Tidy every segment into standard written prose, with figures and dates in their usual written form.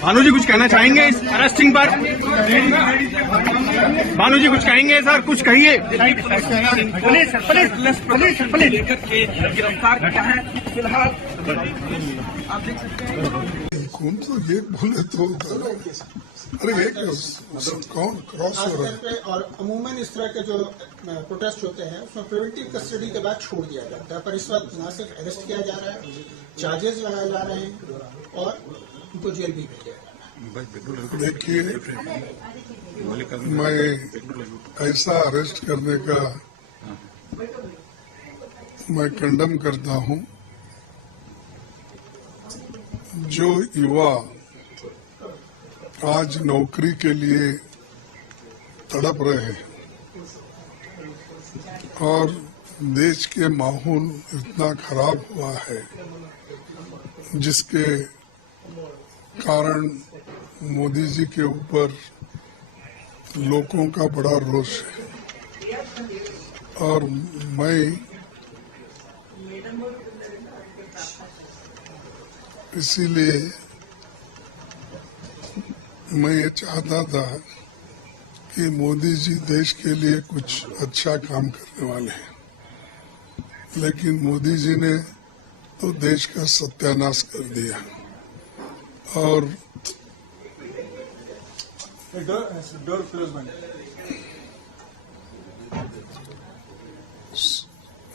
भानु जी कुछ कहना चाहेंगे इस अरेस्टिंग पर? भानु जी कुछ कहेंगे सर, कुछ कहिए। पुलिस गिरफ्तार किया है फिलहाल। आप देख सकते हैं कौन तो ये बोले तो अरे एक कौन क्रॉस हो रहा है। और अमूमन इस तरह के जो प्रोटेस्ट होते हैं उसमें प्रिवेंटिव कस्टडी के बाद छोड़ दिया जाता है, पर इस वक्त न सिर्फ अरेस्ट किया जा रहा है, चार्जेस लगाए जा रहे हैं और उनको जेल भी भेजा जा रहा है। देखिए, मैं ऐसा अरेस्ट करने का मैं कंडम करता हूं। जो युवा आज नौकरी के लिए तड़प रहे हैं और देश के माहौल इतना खराब हुआ है जिसके कारण मोदी जी के ऊपर लोगों का बड़ा रोष है। और मैं इसीलिए मैं ये चाहता था कि मोदी जी देश के लिए कुछ अच्छा काम करने वाले हैं, लेकिन मोदी जी ने तो देश का सत्यानाश कर दिया। और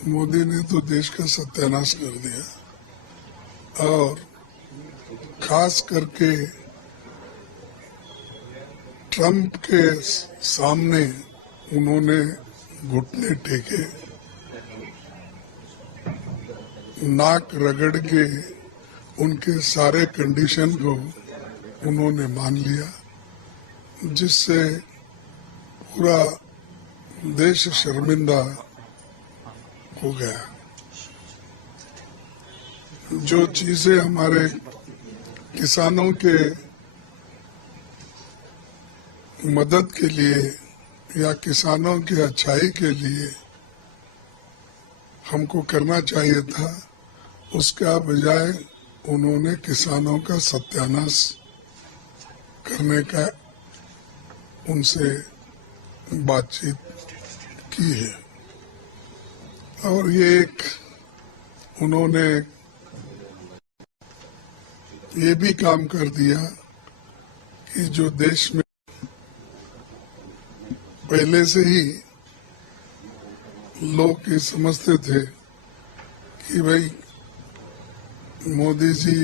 मोदी ने तो देश का सत्यानाश कर दिया और खास करके ट्रंप के सामने उन्होंने घुटने टेके, नाक रगड़ के उनके सारे कंडीशन को उन्होंने मान लिया, जिससे पूरा देश शर्मिंदा हो गया। जो चीजें हमारे किसानों के मदद के लिए या किसानों की अच्छाई के लिए हमको करना चाहिए था, उसका बजाय उन्होंने किसानों का सत्यानाश करने का उनसे बातचीत की है। और ये एक उन्होंने ये भी काम कर दिया कि जो देश में पहले से ही लोग ये समझते थे कि भाई मोदी जी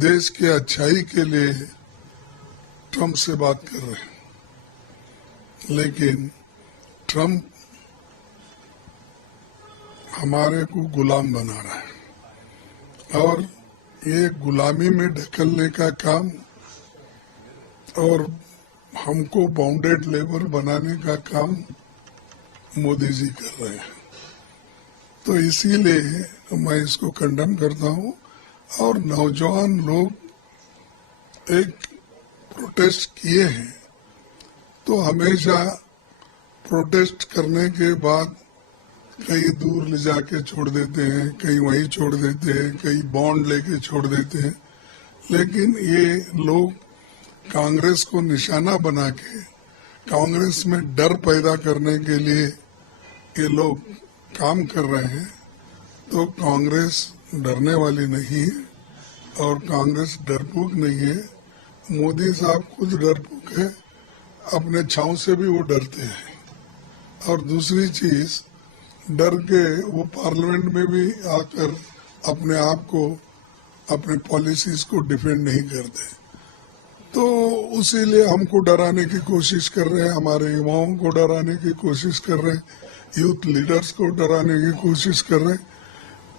देश के अच्छाई के लिए ट्रंप से बात कर रहे हैं, लेकिन ट्रंप हमारे को गुलाम बना रहा है और ये गुलामी में ढकेलने का काम और हमको बाउंडेड लेबर बनाने का काम मोदी जी कर रहे हैं। तो इसीलिए मैं इसको कंडेम करता हूं। और नौजवान लोग एक प्रोटेस्ट किए हैं, तो हमेशा प्रोटेस्ट करने के बाद कहीं दूर ले जाके छोड़ देते हैं, कहीं वहीं छोड़ देते हैं, कहीं बॉन्ड लेके छोड़ देते हैं। लेकिन ये लोग कांग्रेस को निशाना बना के कांग्रेस में डर पैदा करने के लिए ये लोग काम कर रहे हैं। तो कांग्रेस डरने वाली नहीं है और कांग्रेस डरपोक नहीं है। मोदी साहब खुद डरपोक है, अपने छांव से भी वो डरते हैं। और दूसरी चीज, डर के वो पार्लियामेंट में भी आकर अपने आप को, अपने पॉलिसीज को डिफेंड नहीं करते। तो उसीलिए हमको डराने की कोशिश कर रहे हैं, हमारे युवाओं को डराने की कोशिश कर रहे हैं, यूथ लीडर्स को डराने की कोशिश कर रहे हैं।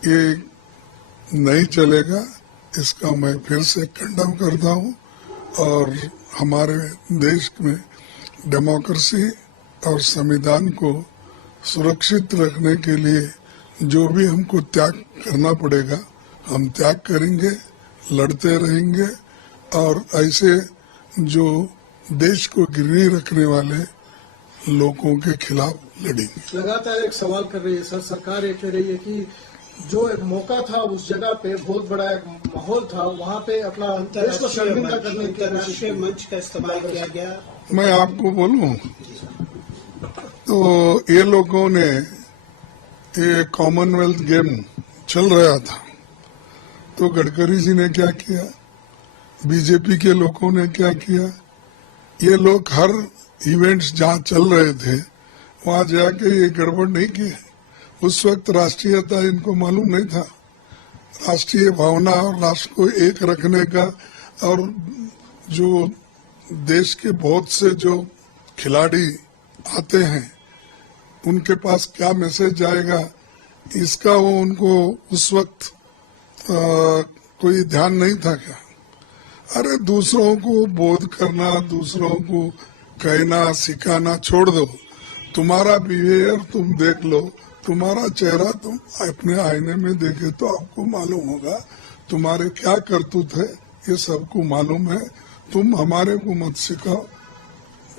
ये नहीं चलेगा, इसका मैं फिर से कंडेम करता हूं। और हमारे देश में डेमोक्रेसी और संविधान को सुरक्षित रखने के लिए जो भी हमको त्याग करना पड़ेगा हम त्याग करेंगे, लड़ते रहेंगे और ऐसे जो देश को गिरवी रखने वाले लोगों के खिलाफ लड़ेंगे। लगातार एक सवाल कर रही है सर, सरकार ये कह रही है कि जो एक मौका था उस जगह पे बहुत बड़ा एक माहौल था, वहाँ पे अपना देश को शर्मिंदा करने की अंतर्राष्ट्रीय मंच का इस्तेमाल किया गया। मैं आपको बोलूं तो ये लोगों ने ये कॉमनवेल्थ गेम चल रहा था तो गडकरी जी ने क्या किया, बीजेपी के लोगों ने क्या किया, ये लोग हर इवेंट्स जहाँ चल रहे थे वहां जाके ये गड़बड़ नहीं किए। उस वक्त राष्ट्रीयता इनको मालूम नहीं था, राष्ट्रीय भावना और राष्ट्र को एक रखने का, और जो देश के बहुत से जो खिलाड़ी आते हैं उनके पास क्या मैसेज जाएगा इसका वो उनको उस वक्त कोई ध्यान नहीं था क्या। अरे दूसरों को बोध करना, दूसरों को कहना सिखाना छोड़ दो, तुम्हारा बिहेवियर तुम देख लो, तुम्हारा चेहरा तुम अपने आईने में देखे तो आपको मालूम होगा, तुम्हारे क्या करतूत है ये सबको मालूम है, तुम हमारे को मत सिखाओ।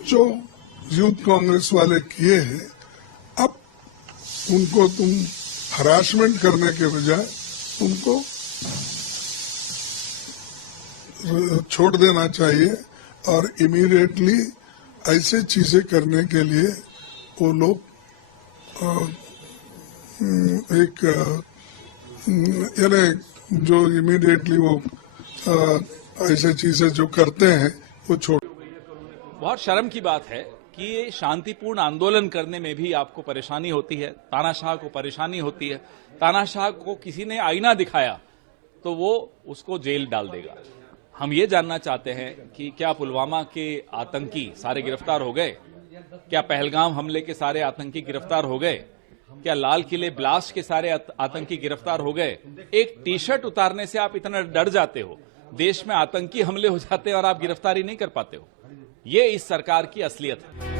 जो यूथ कांग्रेस वाले किए हैं अब उनको तुम हरासमेंट करने के बजाय उनको छोड़ देना चाहिए और इमीडिएटली ऐसे चीजें करने के लिए वो लोग एक यानी जो इमीडिएटली वो ऐसे चीजें जो करते हैं वो छोड़। बहुत शर्म की बात है कि ये शांतिपूर्ण आंदोलन करने में भी आपको परेशानी होती है, तानाशाह को परेशानी होती है। तानाशाह को किसी ने आईना दिखाया तो वो उसको जेल डाल देगा। हम ये जानना चाहते हैं कि क्या पुलवामा के आतंकी सारे गिरफ्तार हो गए? क्या पहलगाम हमले के सारे आतंकी गिरफ्तार हो गए? क्या लाल किले ब्लास्ट के सारे आतंकी गिरफ्तार हो गए? एक टी शर्ट उतारने से आप इतना डर जाते हो, देश में आतंकी हमले हो जाते हैं और आप गिरफ्तारी नहीं कर पाते हो। ये इस सरकार की असलियत है।